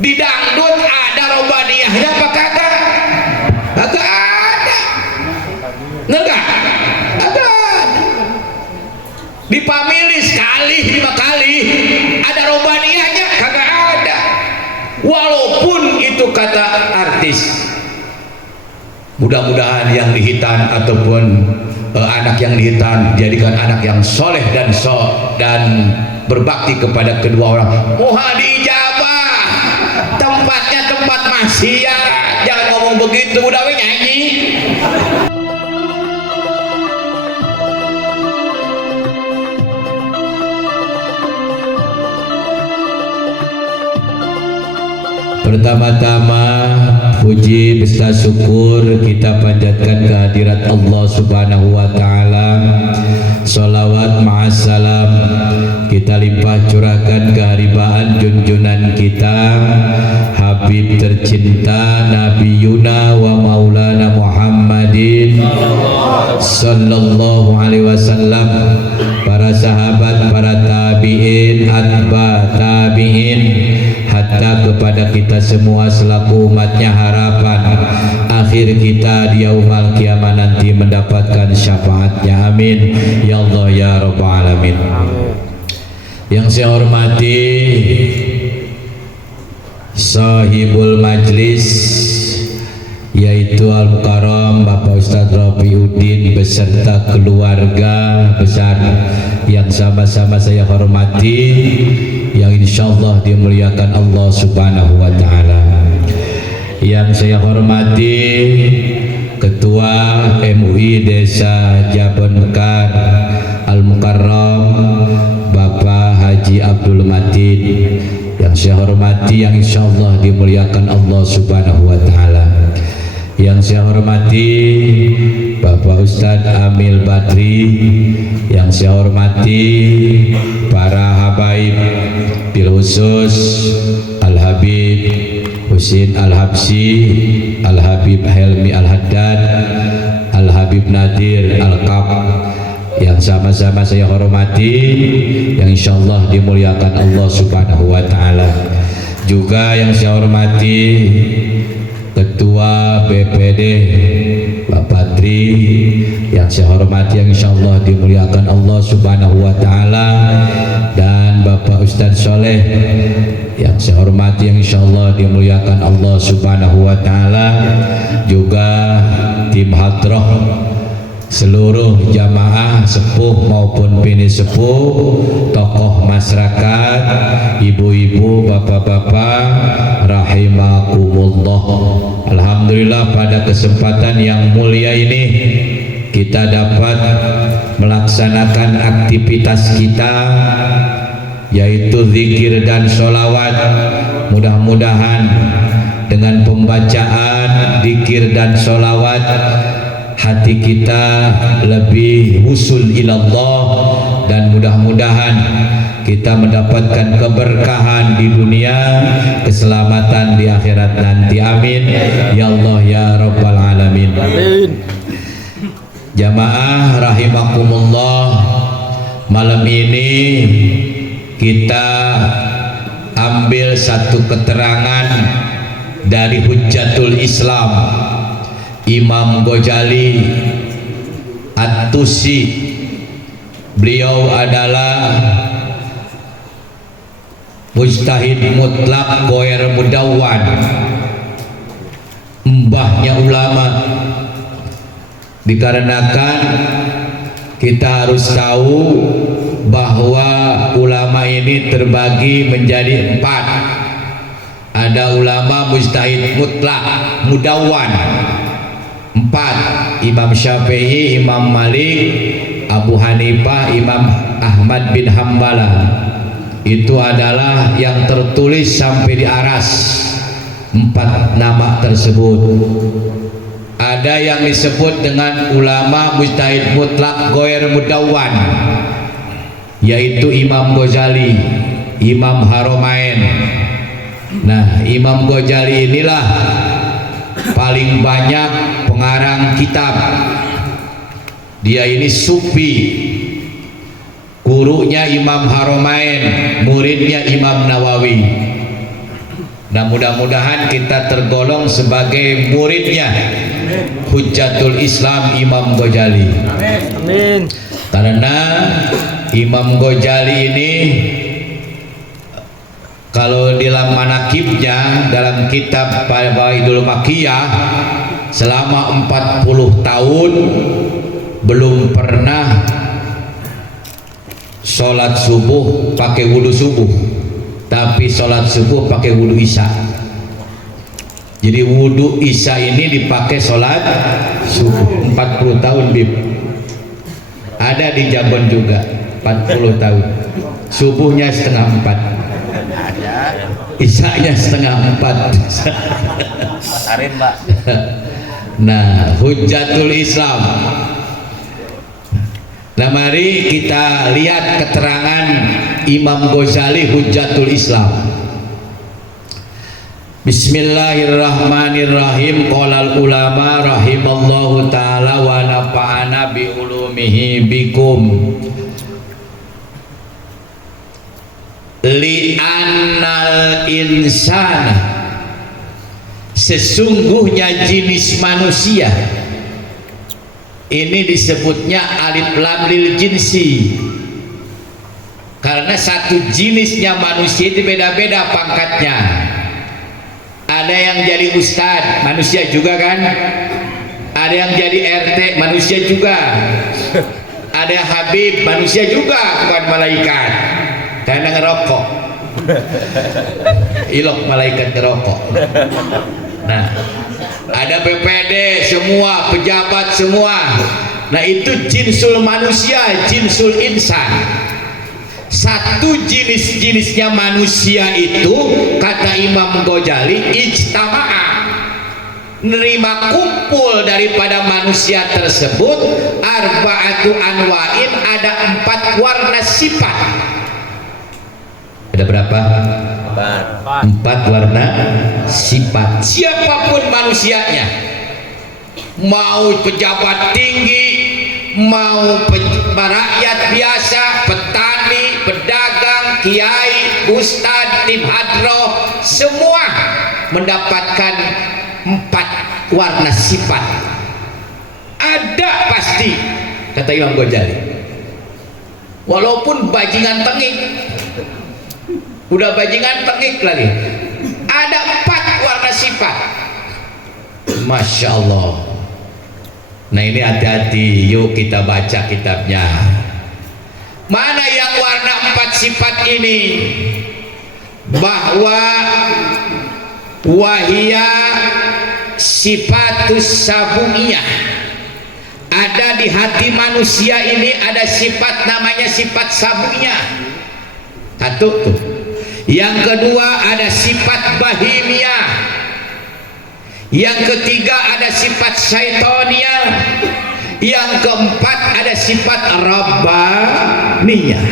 Di dangdut ada robaniyahnya apa kagak? Kagak ada. Enggak ada. Di pamili sekali 5 kali ada robaniyahnya kagak ada. Walaupun itu kata artis, mudah-mudahan yang dihitan ataupun anak yang dihitan jadikan anak yang soleh dan berbakti kepada kedua orang. Moha diijabah, tempatnya tempat maksiat, jangan ngomong begitu. Udah we nyanyi. Pertama-tama puji beserta syukur kita panjatkan kehadirat Allah Subhanahu wa taala. Sholawat ma'assalam kita limpah curahkan keharibaan junjunan kita Habib tercinta Nabi Yuna wa Maulana Muhammadin sallallahu alaihi wasallam, para sahabat, para tabi'in, atba tabi'in, hatta kepada kita semua selaku umatnya harapan akhir kita di yaumul kiamah nanti mendapatkan syafaatnya. Amin ya Allah ya rabbal alamin. Yang saya hormati sahibul majlis, yaitu Al-Mukarram Bapak Ustadz Rafiuddin beserta keluarga besar yang sama-sama saya hormati, yang insyaallah dimuliakan Allah Subhanahu wa taala. Yang saya hormati Ketua MUI Desa Jabonekar Al-Mukarram Bapak Haji Abdul Matin, yang saya hormati, yang insyaallah dimuliakan Allah Subhanahu wa taala. Yang saya hormati Bapak Ustadz Amil Badri, yang saya hormati para habaib, bil khusus Al-Habib Husin Al-Habsi, Al-Habib Helmi Al-Haddad, Al-Habib Nadir Al-Kab, yang sama-sama saya hormati, yang insyaallah dimuliakan Allah Subhanahu wa taala. Juga yang saya hormati Ketua BPD Bapak Tri, yang saya hormati, yang insyaallah dimuliakan Allah Subhanahu wa taala, dan Bapak Ustadz Soleh, yang saya hormati, yang insyaallah dimuliakan Allah Subhanahu wa taala. Juga tim hadroh, seluruh jamaah sepuh maupun bini sepuh, tokoh masyarakat, ibu-ibu, bapak-bapak, rahimakumullah. Alhamdulillah pada kesempatan yang mulia ini kita dapat melaksanakan aktivitas kita, yaitu zikir dan sholawat. Mudah-mudahan dengan pembacaan zikir dan sholawat hati kita lebih husul ilallah, dan mudah-mudahan kita mendapatkan keberkahan di dunia, keselamatan di akhirat nanti. Amin ya Allah ya rabbal alamin. Amin. Jamaah rahimakumullah, malam ini kita ambil satu keterangan dari Hujjatul Islam Imam Ghazali At-Tusi. Beliau adalah mujtahid mutlak goer mudawwan, mbahnya ulama. Dikarenakan kita harus tahu bahwa ulama ini terbagi menjadi 4. Ada ulama mujtahid mutlak mudawwan 4, Imam Syafi'i, Imam Malik, Abu Hanifah, Imam Ahmad bin Hambalah. Itu adalah yang tertulis sampai di aras 4 nama tersebut. Ada yang disebut dengan ulama mujtahid mutlak goer mudawwan, yaitu Imam Ghazali, Imam Haromain. Nah, Imam Ghazali inilah paling banyak pengarang kitab. Dia ini sufi, gurunya Imam Haromain, muridnya Imam Nawawi. Nah mudah-mudahan kita tergolong sebagai muridnya Hujjatul Islam Imam Ghazali. Amin. Karena Imam Ghazali ini kalau dalam manakibnya dalam kitab Fawaidul Makiyah selama 40 tahun belum pernah sholat subuh pakai wudhu subuh, tapi sholat subuh pakai wudhu isya. Jadi wudhu isya ini dipakai sholat subuh. 40 tahun Bib. Ada di Jabon juga 40 tahun. Subuhnya setengah 4, isyanya setengah 4. Arin, Mbak. Nah, Hujjatul Islam. Nah, mari kita lihat keterangan Imam Ghazali Hujjatul Islam. Bismillahirrahmanirrahim. Qolal ulama rahimallahu ta'ala wa nafa'ana bi ulumihi bikum. Li'annal insana, sesungguhnya jenis manusia ini disebutnya alif lam lil jinsi, karena satu jenisnya manusia itu beda-beda pangkatnya. Ada yang jadi ustadz, manusia juga kan? Ada yang jadi RT, manusia juga. Ada Habib, manusia juga, bukan malaikat. Karena ngerokok. Ilok malaikat ngerokok. Nah, ada BPD semua, pejabat semua. Nah, itu jinsul manusia, jinsul insan. Satu jenis-jenisnya manusia itu kata Imam Ghazali ijtama'a, nerima kumpul daripada manusia tersebut arba'atu anwa'in, ada 4 warna sifat. Ada berapa? 4 warna sifat. Siapapun manusianya, mau pejabat tinggi, mau rakyat biasa, petani, pedagang, kiai, ustadz, tim hadroh, semua mendapatkan 4 warna sifat. Ada pasti, kata Imam Ghazali. Walaupun bajingan tengik, udah bajingan tengik lagi, ada 4 warna sifat. Masya Allah. Nah ini hati-hati, yuk kita baca kitabnya. Mana yang warna 4 sifat ini? Bahwa wahia sifatus sabuniyah, ada di hati manusia ini ada sifat namanya sifat sabuniyah. Satu tuh. Yang kedua ada sifat bahimiyah. Yang ketiga ada sifat syaitoniyah. Yang keempat ada sifat rabbaniyah.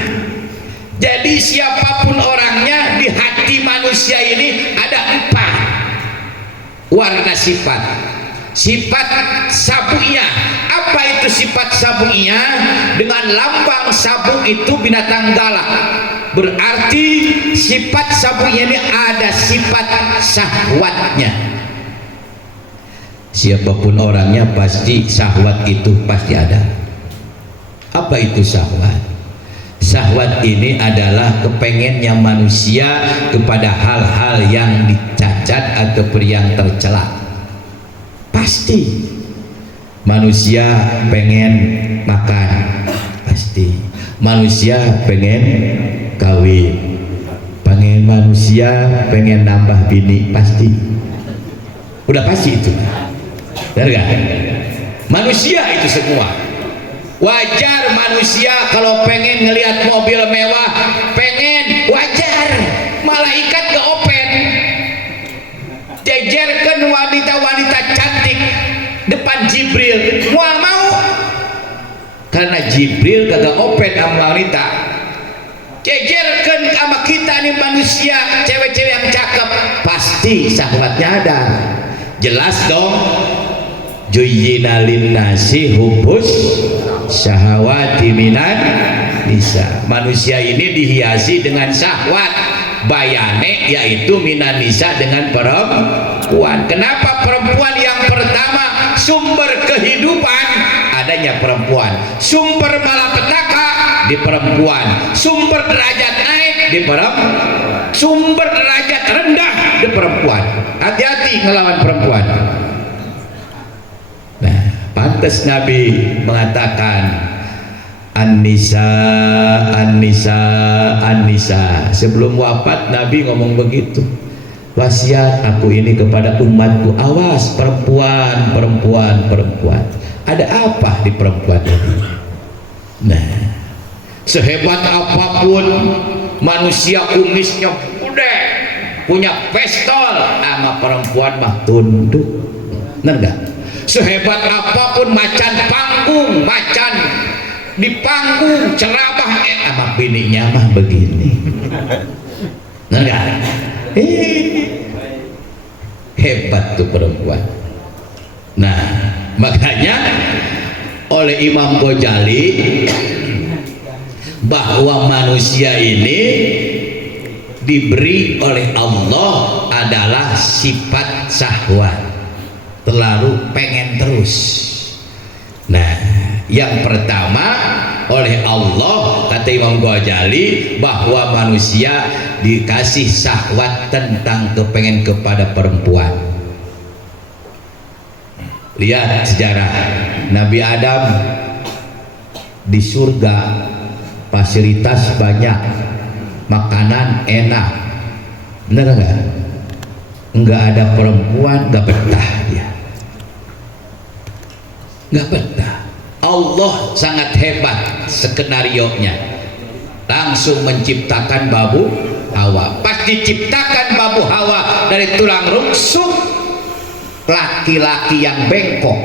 Jadi siapapun orangnya, di hati manusia ini ada 4 warna sifat. Sifat sabuniyah. Apa itu sifat sabuniyah? Dengan lambang sabung itu binatang galak. Berarti sifat sabuniyah ini ada sifat syahwatnya. Siapapun orangnya pasti syahwat itu pasti ada. Apa itu syahwat? Syahwat ini adalah kepengennya manusia kepada hal-hal yang dicacat ataupun yang tercela. Pasti manusia pengen makan, pasti manusia pengen kawin, pengen manusia pengen nambah bini, pasti udah pasti itu. Benar gak? Manusia itu semua. Wajar manusia kalau pengen ngelihat mobil mewah, pengen, wajar. Malaikat gak open, jejerkan wanita-wanita cantik depan Jibril, mau karena Jibril kagak open sama wanita. Jejerkan sama kita nih manusia, cewek-cewek yang cakep, pasti syahwatnya ada. Jelas dong. Juyyina linnasi hubus syahwati minan nisa. Manusia ini dihiasi dengan syahwat. bayane yaitu minan nisa dengan perempuan. Kenapa perempuan yang pertama? Sumber kehidupan adanya perempuan, sumber malapetaka di perempuan, sumber derajat naik di perempuan, sumber derajat rendah di perempuan. Hati-hati ngelawan perempuan. Nah, pantas Nabi mengatakan An-Nisa, An-Nisa, An-Nisa. Sebelum wafat Nabi ngomong begitu. Wasiat aku ini kepada umatku, awas perempuan, perempuan, perempuan. Ada apa di perempuan ini? Nah, sehebat apapun manusia kumisnya udah punya pistol, sama perempuan mah tunduk. Benar nggak? Sehebat apapun macan panggung, macan di panggung ceramah sama bininya mah begini. Benar nggak? Hebat tuh perempuan. Nah, makanya oleh Imam Ghazali bahwa manusia ini diberi oleh Allah adalah sifat syahwat, terlalu pengen terus. Nah, yang pertama oleh Allah kata Imam Ghazali bahwa manusia dikasih syahwat tentang kepengen kepada perempuan. Lihat sejarah Nabi Adam di surga, fasilitas banyak, makanan enak, bener nggak? Nggak ada perempuan, nggak betah dia, nggak betah. Allah sangat hebat skenario-nya, langsung menciptakan babu Hawa. Pas diciptakan babu Hawa dari tulang rusuk laki-laki yang bengkok.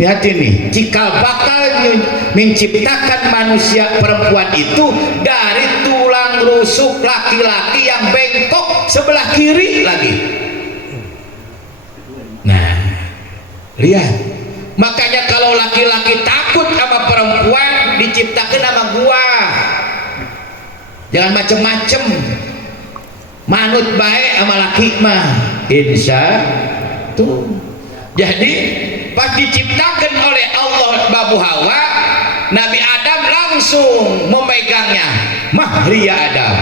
Lihat ini, cikal bakal menciptakan manusia perempuan itu dari tulang rusuk laki-laki yang bengkok sebelah kiri lagi. Nah, lihat, makanya kalau laki-laki takut sama perempuan diciptakan sama gua. Jangan macem-macem, manut baik sama laki mah insya tuh. Jadi pas diciptakan oleh Allah babu Hawa, Nabi Adam langsung memegangnya. Mahria Adam,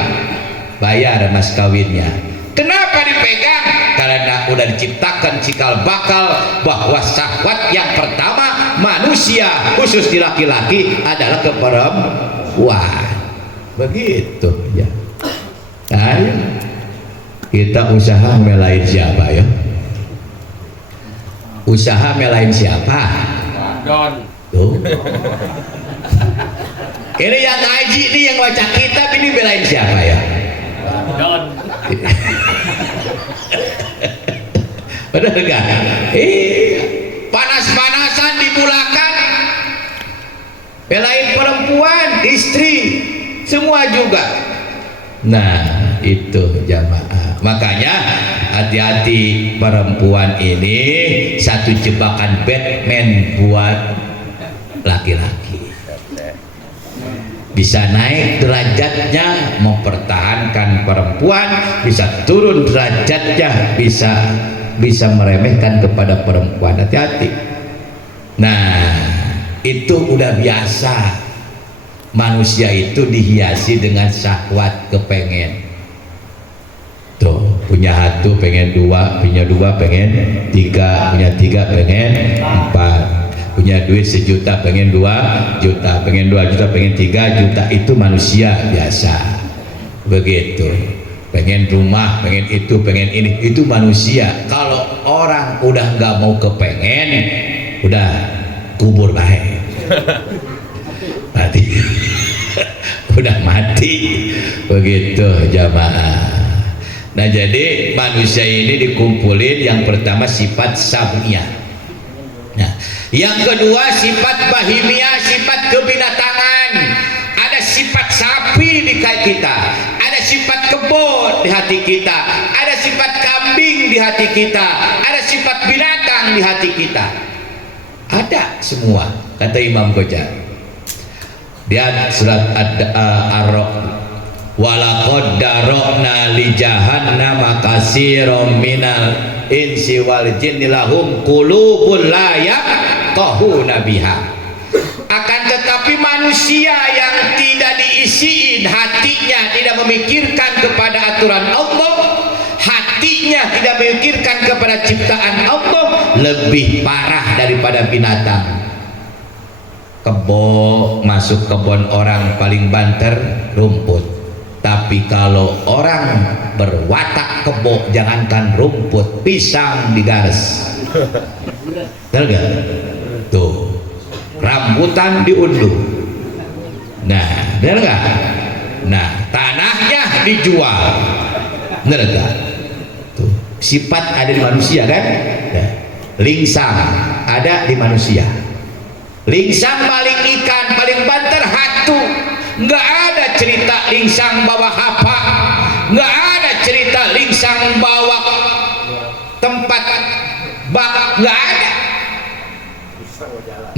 bayar mas kawinnya. Kenapa dipegang? Karena udah diciptakan cikal bakal bahwa syahwat yang pertama manusia khusus di laki-laki adalah ke perempuan. Begitu ya. Ayo kita usaha melain siapa ya? Usaha melain siapa? Don. Tuh. Ini yang ngaji nih, yang baca kitab ini belain siapa ya? Don. Benar enggak? Panas-panasan dibulakan belain perempuan, istri, semua juga. Nah, itu jamaah. Makanya hati-hati, perempuan ini satu jebakan Batman buat laki-laki. Bisa naik derajatnya mempertahankan perempuan, bisa turun derajatnya bisa meremehkan kepada perempuan. Hati-hati. Nah, itu udah biasa. Manusia itu dihiasi dengan syahwat, kepengen. Tuh, punya satu pengen dua, punya dua pengen tiga, punya tiga pengen empat, punya duit 1 juta pengen 2 juta, pengen 2 juta pengen 3 juta. Itu manusia biasa begitu. Pengen rumah, pengen itu, pengen ini, itu manusia. Kalau orang udah nggak mau kepengen, udah kubur baik. Mati. Udah mati begitu jamaah. Nah, jadi manusia ini dikumpulin, yang pertama sifat samia. Nah, yang kedua sifat bahimia, sifat kebinatangan. Ada sifat sapi di kita, ada sifat kebo di hati kita, ada sifat kambing di hati kita, ada sifat binatang di hati kita. Ada semua, kata Imam Ghazali. Lihat surat walaqad darokna li jahannama katsiran minal insi wal jinni lahum qulubun la yafqahuna biha. Akan tetapi manusia yang tidak diisiin hatinya, tidak memikirkan kepada aturan Allah, hatinya tidak memikirkan kepada ciptaan Allah, lebih parah daripada binatang. Kebo, masuk kebun orang paling banter rumput. Tapi kalau orang berwatak kebo, jangankan rumput, pisang digaris. Betul gak? Tuh, rambutan diunduh. Nah, benar gak? Nah, tanahnya dijual. Benar gak? Tuh, sifat ada di manusia kan? Nah, lingsang ada di manusia. Lingsang paling ikan, paling banter hatu. Nggak ada cerita lingsang bawa hapa, nggak ada cerita lingsang bawa tempat bak, nggak ada.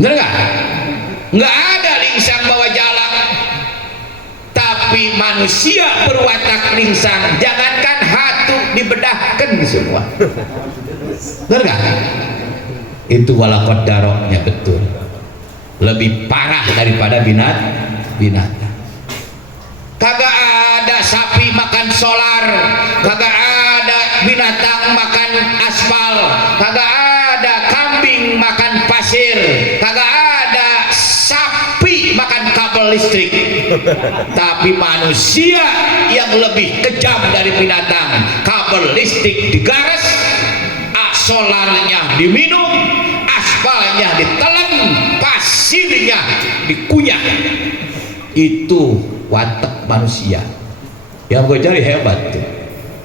Bener nggak ada lingsang bawa jala. Tapi manusia berwatak lingsang, jangankan hatu, dibedahkan semua. Bener nggak? Itu walaqad daroknya betul, lebih parah daripada binatang. Kagak ada sapi makan solar, kagak ada binatang makan aspal, kagak ada kambing makan pasir, kagak ada sapi makan kabel listrik. Tapi manusia yang lebih kejam dari binatang, kabel listrik digaris, solarnya diminum, aspalnya ditelan, pasirnya dikunyah. Itu watak manusia yang gue cari hebat tuh.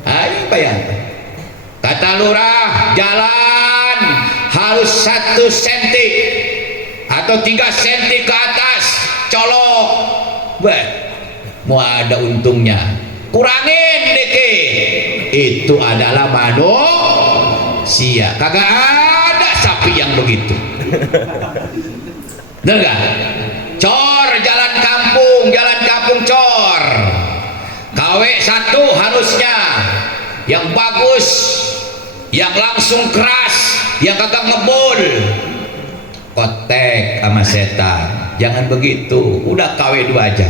Ayo bayangkan, kata lurah jalan harus 1 senti atau 3 senti ke atas colok, mau ada untungnya, kurangin dikit. Itu adalah manusia. Kagak ada sapi yang begitu. Bener gak? Cor jalan kampung cor. KW 1 harusnya yang bagus, yang langsung keras, yang kagak ngebul. Kotek sama setan. Jangan begitu. Udah KW 2 aja.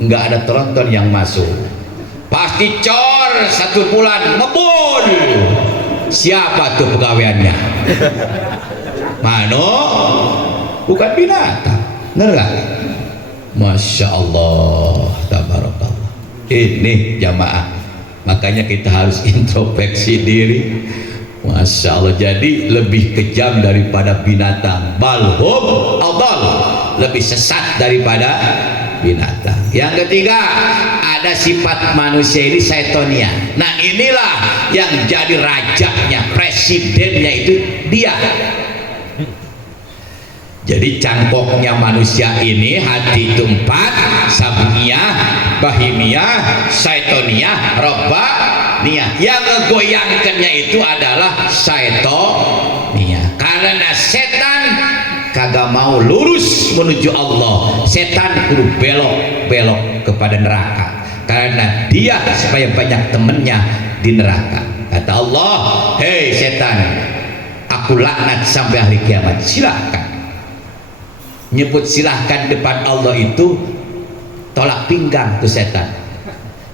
Nggak ada tronton yang masuk. Pasti cor 1 bulan ngebul. Siapa tuh pegawaiannya? Mano? Bukan binatang. Bener gak? Masya Allah, tabarakallah. Ini jamaah, makanya kita harus introspeksi diri. Masya Allah, jadi lebih kejam daripada binatang. Balhum adal, lebih sesat daripada binatang. Yang ketiga, ada sifat manusia ini syaitonia. Nah inilah yang jadi rajanya, presidennya itu dia. Jadi cangkoknya manusia ini, hati itu 4, sabuniyah, bahimiyah, syaitonia, robbaniyah. Yang ngegoyangkannya itu adalah syaitonia. Karena setan kagak mau lurus menuju Allah, setan kudu belok kepada neraka. Karena dia supaya banyak temennya di neraka. Kata Allah, hei setan, aku laknat sampai hari kiamat. Silahkan. Nyebut silahkan depan Allah itu tolak pinggang tuh setan.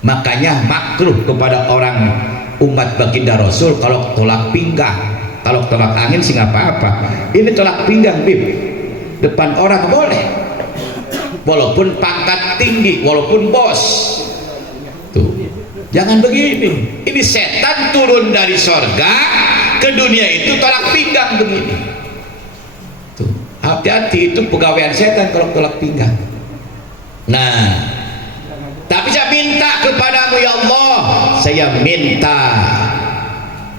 Makanya makruh kepada orang umat baginda Rasul kalau tolak pinggang. Kalau tolak angin sih nggak apa-apa. Ini tolak pinggang, Bib. Depan orang boleh. Walaupun pangkat tinggi, walaupun bos. Tuh. Jangan begini. Ini setan turun dari sorga ke dunia itu tolak pinggang begini. Hati-hati, itu pegawaian setan kalau tolak pinggang. Nah, tapi saya minta kepadamu ya Allah, saya minta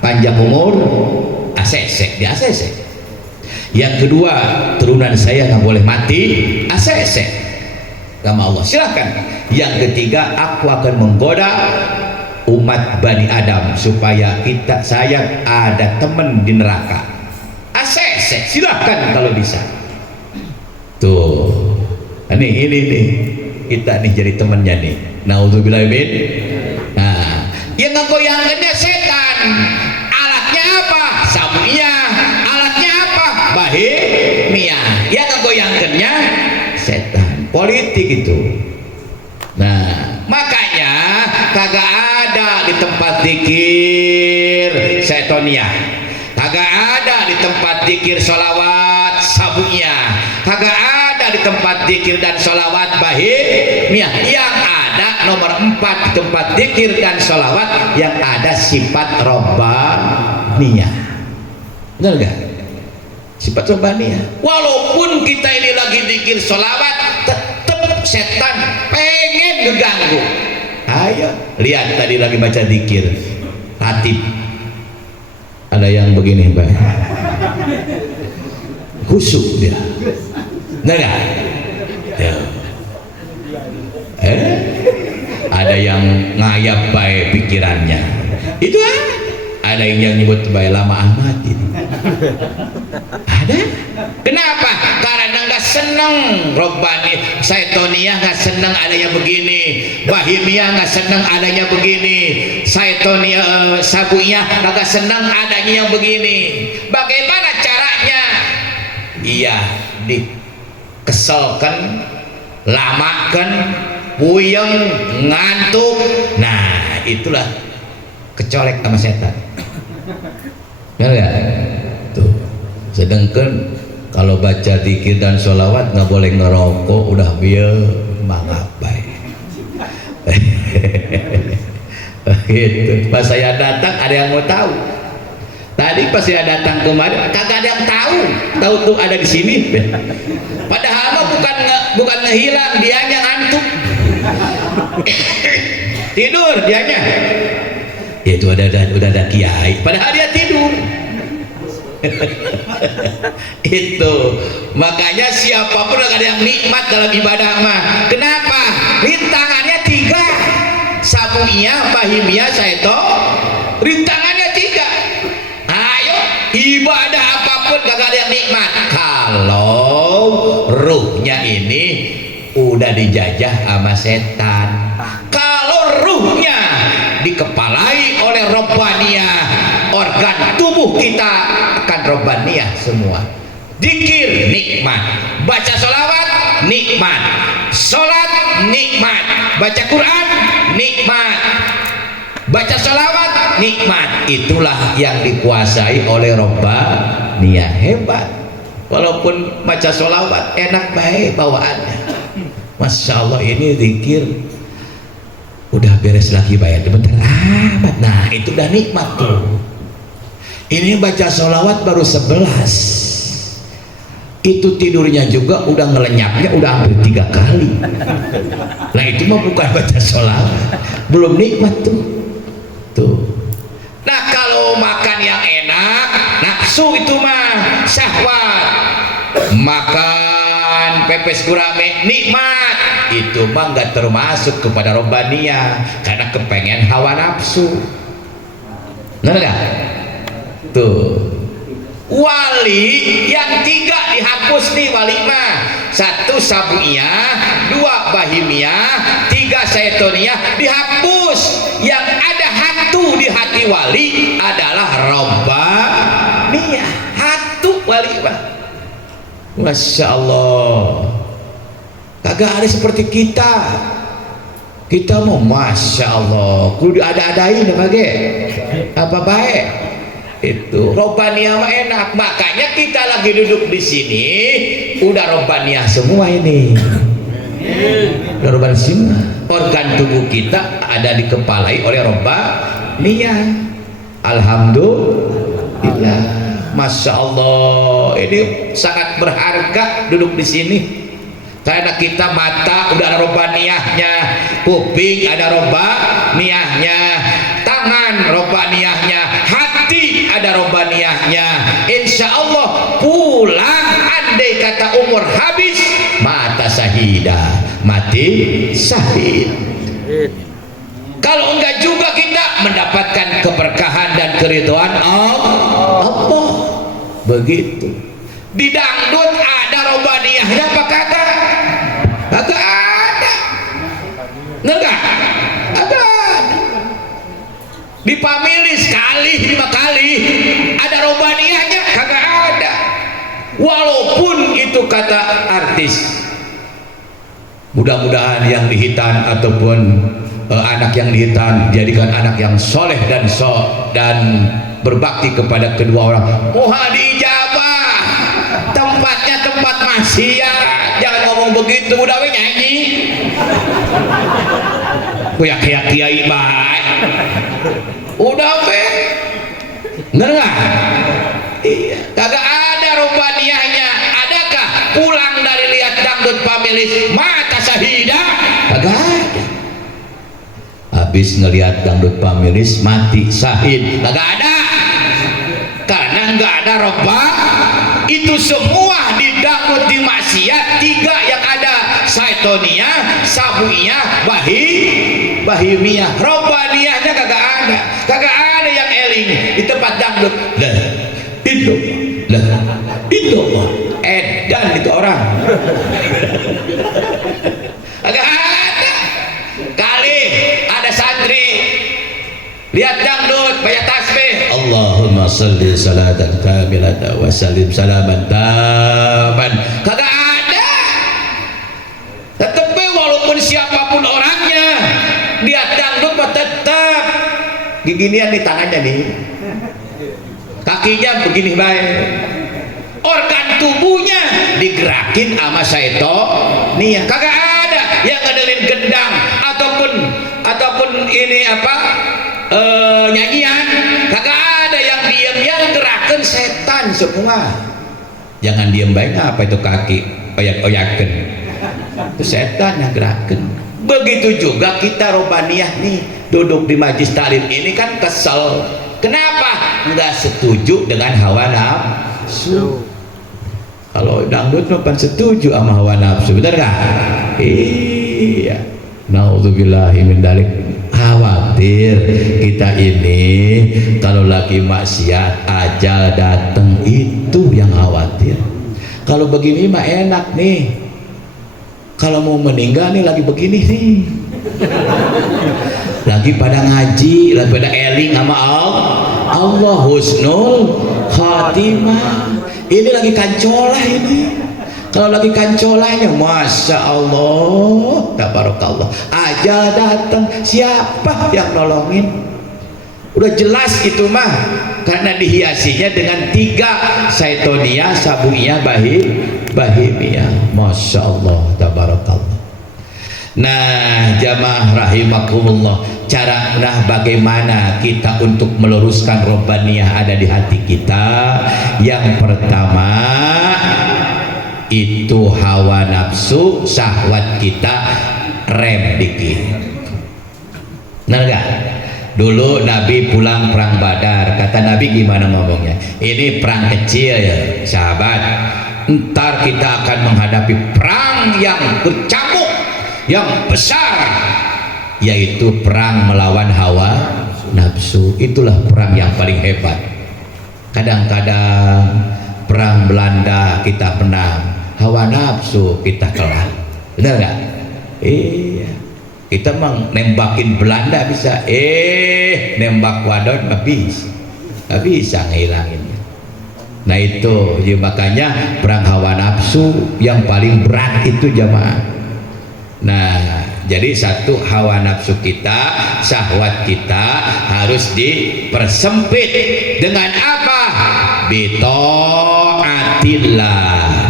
panjang umur, ACC, di ACC. Yang kedua, turunan saya nggak boleh mati, ACC. Sama Allah, silahkan. Yang ketiga, aku akan menggoda umat Bani Adam supaya saya ada teman di neraka. ACC, silahkan kalau bisa. Tuh, ini kita nih jadi temennya nih. Naudzubillah min. Nah, yang ngegoyangkannya setan. Alatnya apa? Sabunya. Alatnya apa? Bahimiyah. Yang ngegoyangkannya setan. Politik itu. Nah, makanya kagak ada di tempat zikir setonia, kagak ada di tempat zikir sholawat sabunya, kagak ada di tempat zikir dan sholawat bahimiyah. Yang ada nomor 4 di tempat zikir dan sholawat yang ada sifat robbaniyah. Benar gak? Sifat robbaniyah. Walaupun kita ini lagi zikir sholawat, tetap setan pengen ngeganggu. Ayo lihat tadi lagi baca zikir hatib, ada yang begini Mbak, khusyuk dia, enggak? Ya. Ada yang ngayap baik pikirannya, itu ada yang nyebut baik lama amat ini. Ada? Kenapa? Karena nggak seneng robbani, syaitonia nggak seneng adanya begini, bahimiyah nggak seneng adanya begini, syaitonia sabunya nggak seneng adanya yang begini. Bagaimana caranya? Iya, dikeselkan, lamakan, puyeng, ngantuk. Nah, itulah kecolek sama setan. Ya enggak? Tuh. Sedangkan kalau baca zikir dan sholawat nggak boleh ngerokok, udah biar mangapai. Gitu. Pas saya datang ada yang mau tahu. Tadi pas saya datang kemarin kagak ada yang tahu tuh ada di sini. Padahal mah bukan ngehilang, dianya ngantuk. Tidur dianya. Itu udah ada kiai, padahal dia tidur. Itu makanya siapapun ada yang nikmat dalam ibadah mah. Kenapa? Rintangannya 3, sabunya, bahimiyah, saito. Rintangannya 3. Ayo ibadah apapun kagak ada yang nikmat kalau ruhnya ini udah dijajah sama setan. Kalau ruhnya dikepalai oleh robbaniyah, organ tubuh kita akan robbaniyah semua. Zikir nikmat, baca sholawat nikmat, sholat nikmat, baca Quran nikmat, baca sholawat nikmat. Itulah yang dikuasai oleh robbaniyah. Hebat. Walaupun baca sholawat enak baik bawaannya, Masya Allah, ini zikir udah beres lagi bayar bentar amat. Nah itu udah nikmat tuh. Ini baca sholawat baru 11, itu tidurnya juga udah ngelenyapnya udah hampir 3 kali. Nah itu mah bukan baca sholawat, belum nikmat tuh. Nah kalau makan yang enak, nafsu itu mah syahwat. Makan pepes gurame nikmat, itu mah nggak termasuk kepada robbaniyah karena kepengen hawa nafsu. Benar nggak? Tuh wali yang 3 dihapus nih wali mah. 1 sabuiyah, 2 bahimiyah, 3 syaitoniyah dihapus. Yang ada hantu di hati wali adalah robbaniyah. Hantu wali mah. Masya Allah, kagak ada seperti kita. Kita mau Masya Allah kudu ada-adain apa baik. Itu robbaniyah mah enak. Makanya kita lagi duduk di sini udah robbaniyah semua ini. Udah robbaniyah semua. Organ tubuh kita ada dikepalai oleh robbaniyah. Alhamdulillah. Masya Allah, ini sangat berharga duduk di sini karena kita mata udah ada robbaniyahnya, kuping ada robbaniyahnya, tangan robbaniyahnya, hati ada robbaniyahnya. Insya Allah pulang andai kata umur habis mata syahidah, mati syahid. Kalau enggak juga kita mendapatkan keberkahan dan keridhaan Allah. Begitu. Di dangdut ada robbaniyahnya apa kagak? Kagak ada. Enggak? di family sekali 5 kali ada robaniyahnya kagak ada. Walaupun itu kata artis, mudah-mudahan yang dihitan ataupun anak yang dihitan jadikan anak yang soleh dan berbakti kepada kedua orang. Moha diijabah, tempatnya tempat maksiat, jangan ngomong begitu. Udah we nyanyi kuyak kiai baik, udah we nggak iya, kagak ada robaniyahnya. Adakah pulang dari lihat dangdut pamelis mata syahidah? Kagak ada. Habis ngelihat dangdut pamelis mati syahid? Kagak ada, karena nggak ada roba. Itu semua di dangdut di maksiat 3 yang ada: syaitonia, sabuiyah, bahimiyah. Robaniyahnya kagak ada. Kagak ada yang eling di tempat dangdut. Itu edan itu orang. Agak ada. Kali ada santri lihat dangdut banyak tasbih, Allahumma sholli salatan kamilatan wa sallim salaman taman. Kagak ada. Tetapi walaupun siapapun orangnya lihat dangdut tetap ginian di tangannya nih, kakinya begini baik, organ tubuhnya digerakin sama syaiton nih. Kagak ada yang ngedelin gendang ataupun ini apa nyanyian. Kagak ada yang diam gerakan setan semua. Jangan diam baik, apa itu kaki oyak-oyakan, itu setan yang gerakan. Begitu juga kita robaniyah nih duduk di majlis taklim ini kan kesel. Kenapa? Nggak setuju dengan hawa nafsu. Kalau dangdut bukan setuju sama hawa nafsu, benar nggak? Iya. Nauzubillahi min dzalik. Khawatir kita ini kalau lagi maksiat ajal datang, itu yang khawatir. Kalau begini mah enak nih. Kalau mau meninggal nih lagi begini nih, lagi pada ngaji, lagi pada eling sama Allah, husnul khatimah. Ini lagi kancolah ini. Kalau lagi kancolahnya, masya Allah, tabarakallah, aja datang, siapa yang nolongin? Udah jelas itu mah, karena dihiasinya dengan 3: syaitonia, sabuiyah, bahimiyah. Masya Allah, tabarakallah. Nah, jamaah rahimakumullah, bagaimana kita untuk meluruskan robaniyah ada di hati kita? Yang pertama itu hawa nafsu, syahwat kita rem dikit. Benar gak? Dulu Nabi pulang perang Badar, kata Nabi gimana ngomongnya? Ini perang kecil ya sahabat, ntar kita akan menghadapi perang yang bercamuk, yang besar, yaitu perang melawan hawa nafsu. Itulah perang yang paling hebat. Kadang-kadang perang Belanda kita menang, hawa nafsu kita kalah. Benar nggak? Iya. Kita nembakin Belanda bisa, nembak wadon nggak bisa ngilanginnya. Nah itu ya, makanya perang hawa nafsu yang paling berat itu jamaah. Nah jadi satu, hawa nafsu kita, syahwat kita harus dipersempit dengan apa? Bita'atillah,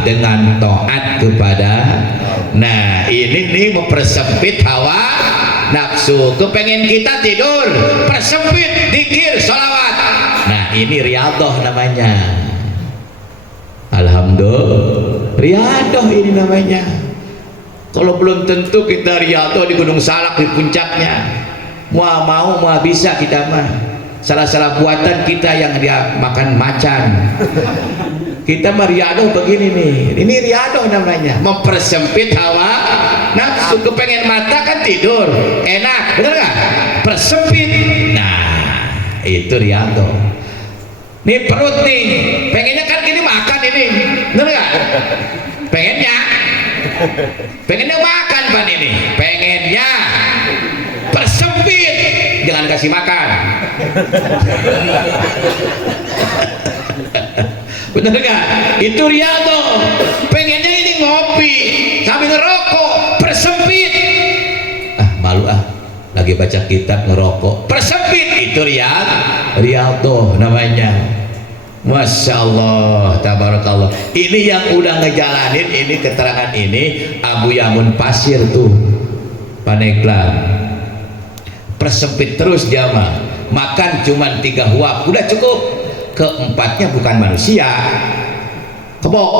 dengan taat kepada. Nah ini nih mempersempit hawa nafsu. Kepengen kita tidur, persempit zikir, sholawat. Nah ini riyadhah namanya. Alhamdulillah, riyadhah ini namanya. Kalau belum tentu kita riyadhah di Gunung Salak di puncaknya. Mau bisa kita mah. Salah-salah buatan kita yang dia makan macan. Kita mah riyadhah begini nih. Ini riyadhah namanya, mempersempit hawa nafsu. Kepengen mata kan tidur enak, bener nggak? Persempit. Nah itu riyadhah. Nih perut nih, pengennya kan gini makan ini, bener nggak? Pengennya makan pan ini, pengennya persempit. Jangan jangan kasih makan. Bener gak? Itu Riyadho. Pengennya ini ngopi sambil ngerokok, persempit. Malu lagi baca kitab ngerokok, persempit. Itu Riyadho namanya. Masya Allah, tabarakallah. Ini yang udah ngejalanin ini keterangan ini Abu Yamun Pasir tuh, Paneglang. Persempit terus dia makan cuman 3 huak udah cukup. Keempatnya bukan manusia, kebok.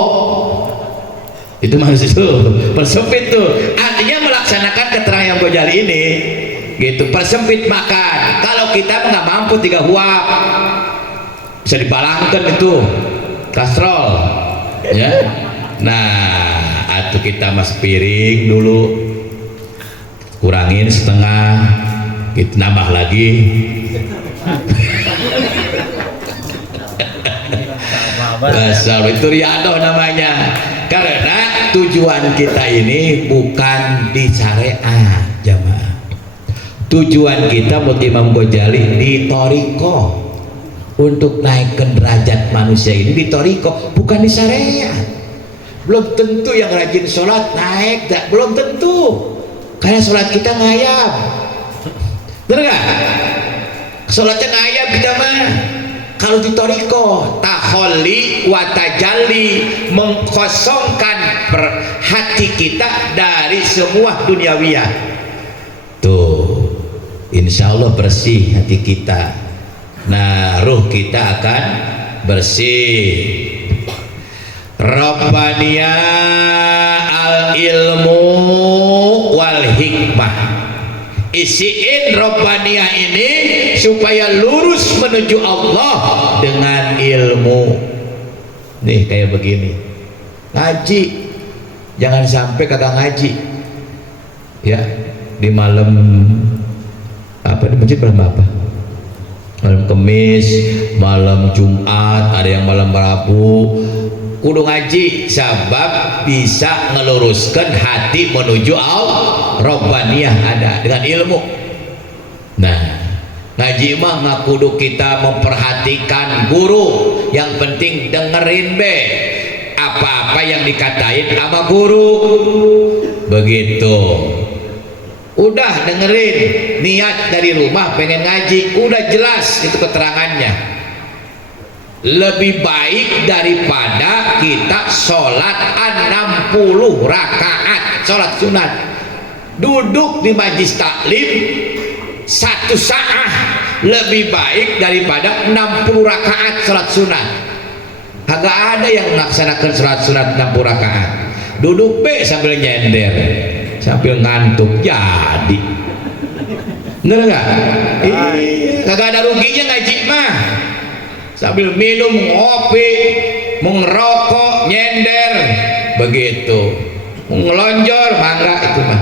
Itu manusia tuh, persempit tuh. Artinya melaksanakan keterangan yang Ghazali ini, gitu. Persempit makan. Kalau kita nggak mampu 3 huak, bisa dibalangkan itu kastrol, ya. Nah, atau kita mas piring dulu, kurangin setengah, kita nambah lagi. Asal itu Riyadho namanya. Karena tujuan kita ini bukan di syariat, jamaah. Tujuan kita menurut Imam Ghazali di thariqah. Untuk naikkan derajat manusia ini di thariqah, bukan di syariat. Belum tentu yang rajin sholat naik, belum tentu. Karena sholat kita ngayab, bener gak? Sholatnya ngayab kita mah. Kalau di thariqah, taholli wa tajalli, mengkosongkan hati kita dari semua duniawiyah. Tuh, insya Allah bersih hati kita. Nah, ruh kita akan bersih. Rabbaniyah al ilmu wal hikmah. Isiin Rabbaniyah ini supaya lurus menuju Allah dengan ilmu. Nih kayak begini, ngaji jangan sampai kagak ngaji, ya. Di malam apa, di masjid malam apa, malam Kamis, malam Jumat, ada yang malam Rabu, kudu ngaji sabab bisa ngeluruskan hati menuju Allah. Rabbaniyah ada dengan ilmu. Nah, ngaji mah nggak kudu kita memperhatikan guru, yang penting dengerin be apa-apa yang dikatain sama guru, begitu. Udah dengerin, niat dari rumah pengen ngaji, udah jelas itu keterangannya. Lebih baik daripada kita sholat 60 rakaat sholat sunat, duduk di majlis taklim 1 saat, lebih baik daripada 60 rakaat sholat sunat. Agak ada yang melaksanakan sholat sunat 60 rakaat, duduk be sambil nyender, sambil ngantuk, jadi bener gak? Kagak ada ruginya ngaji mah. Sambil minum, ngopi, mengerokok, nyender, begitu, ngelonjor, mangga itu mah.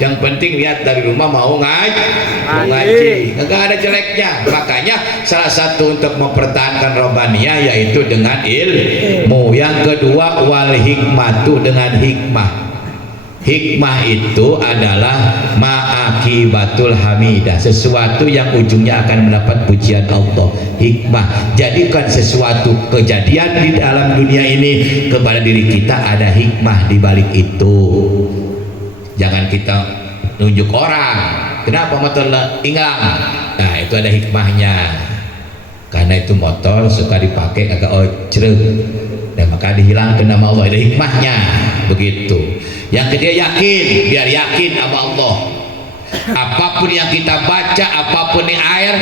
Yang penting lihat dari rumah mau ngaji, nggak ada jeleknya. Makanya salah satu untuk mempertahankan Rabbaniyah yaitu dengan ilmu. Yang kedua wal hikmatu, dengan hikmah. Hikmah itu adalah ma'akibatul hamidah, sesuatu yang ujungnya akan mendapat pujian Allah. Hikmah, jadikan sesuatu kejadian di dalam dunia ini kepada diri kita ada hikmah di balik itu. Jangan kita nunjuk orang, kenapa motor hilang? Nah, itu ada hikmahnya. Karena itu motor suka dipakai agak ojrek, dan maka dihilangkan nama Allah, ada hikmahnya, begitu. Yang ketiga yakin, biar yakin sama Allah. Apapun yang kita baca, apapun nih air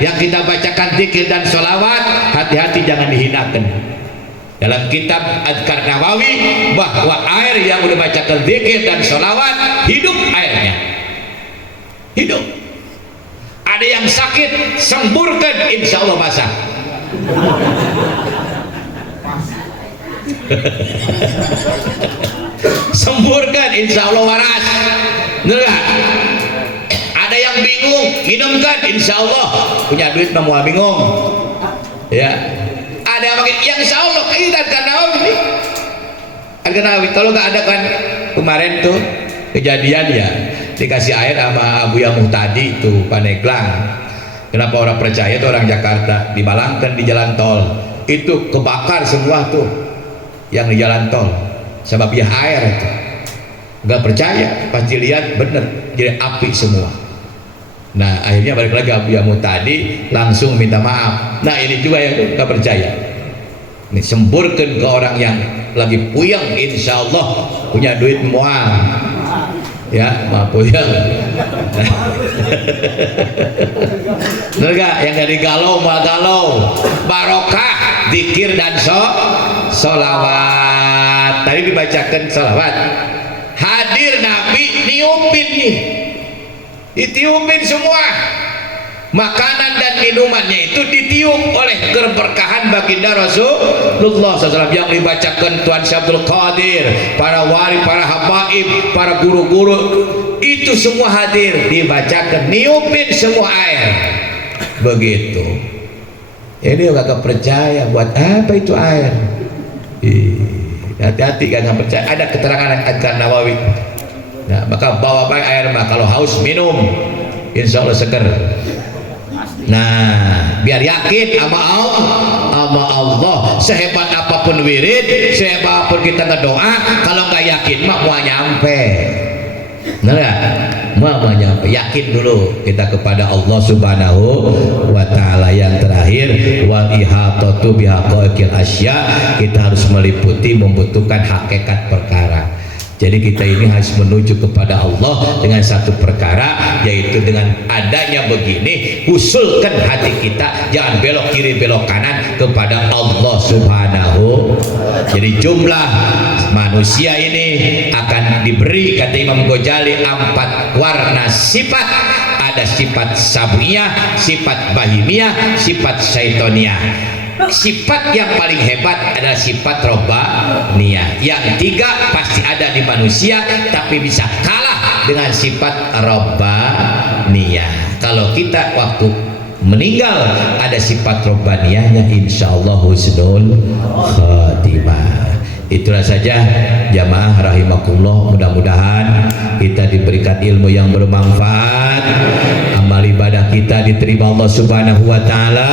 yang kita bacakan zikir dan sholawat, hati-hati jangan dihinakan. Dalam kitab Adhkar Nawawi bahwa air yang udah bacakan zikir dan sholawat hidup airnya, hidup. Ada yang sakit, semburkan, insya Allah basah. Semburkan, insya Allah waras. Bener gak? Ada yang bingung, minumkan, insya Allah. Punya duit mau bingung, ya. Ada yang makin, yang insya Allah ini Adhkar Nawawi. Adhkar Nawawi, kalau gak ada kan kemarin tuh kejadian ya, dikasih air sama Abu Yamuh tadi itu Paneglang. Kenapa orang percaya itu orang Jakarta dibalangkan di jalan tol itu kebakar semua tuh yang di jalan tol sama biah air itu. Nggak percaya, pasti lihat bener jadi api semua. Nah akhirnya balik lagi Abu Yamuh tadi langsung minta maaf. Nah ini juga yang nggak percaya. Ini semburkan ke orang yang lagi puyeng, insya Allah punya duit mual. Ya, maaf puyeng. Bener gak? Yang dari galau mah galau, barokah, zikir dan solawat. Tadi dibacakan solawat. Hadir Nabi niupin nih, ditiupin semua. Makanan dan minumannya itu ditiup oleh keberkahan baginda Rasulullah SAW yang dibacakan Tuan Syabdul Qadir, para wali, para habaib, para guru-guru itu semua hadir dibacakan, niupin semua air begitu. Ini gak percaya buat apa itu air. Hati-hati gak percaya. Ada keterangan Adhkar Nawawi. Nah, maka bawa baik air mah kalau haus minum, insya Allah seger. Nah, biar yakin sama Allah. Sehebat apapun wirid, sehebat apapun kita ngedoa, kalau nggak yakin mah mau nyampe. Benar nggak? Mau nyampe. Yakin dulu kita kepada Allah Subhanahu wa Ta'ala. Yang terakhir, wal ihatatu bihaqaiqil asya. Kita harus meliputi membutuhkan hakikat perkara. Jadi kita ini harus menuju kepada Allah dengan satu perkara, yaitu dengan adanya begini, usulkan hati kita jangan belok kiri belok kanan kepada Allah Subhanahu. Jadi jumlah manusia ini akan diberi, kata Imam Ghazali, 4 warna sifat. Ada sifat sabiyah, sifat bahimiyah, sifat syaitoniyah. Sifat yang paling hebat adalah sifat robbaniyah. Yang 3 pasti ada di manusia, tapi bisa kalah dengan sifat robbaniyah. Kalau kita waktu meninggal ada sifat robbaniyahnya, insya Allah husnul khatimah. Itulah saja jamaah rahimakumullah, mudah-mudahan kita diberikan ilmu yang bermanfaat, amal ibadah kita diterima Allah Subhanahu wa Ta'ala,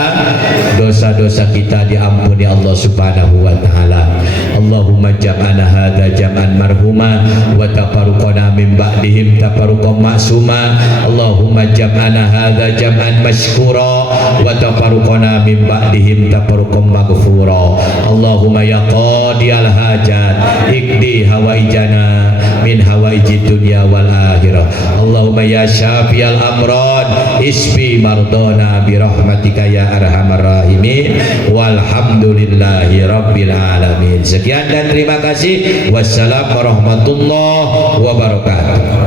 dosa-dosa kita diampuni Allah Subhanahu wa Ta'ala. Allahumma jam'ana hadza jam'an marhuma wa tafarruqana min ba'dihim tafarruqan ma'suma. Allahumma jam'ana hadza jam'an mashkura wa tafarruqana min ba'dihim tafarruqan maghfura. Allahumma ya qadiyal hajat ikdi hawaijana min hawaijid dunya wal akhirah. Allahumma ya syafiyal amrad isfi mardona bi rahmatika ya arhamar rahimin. Walhamdulillahi rabbil alamin. Sekian dan terima kasih. Wassalamu warahmatullahi wabarakatuh.